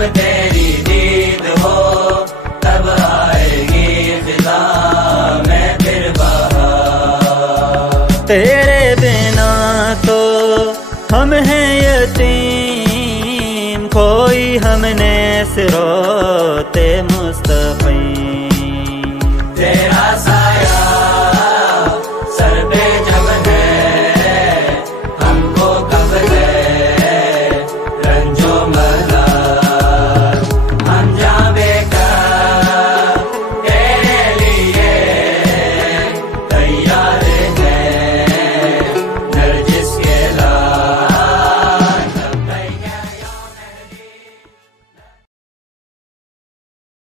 जब तेरी दीद हो तब आएगी फिजा में फिर बहार। तेरे बिना तो हम हैं यतीम, कोई हमने सिरोते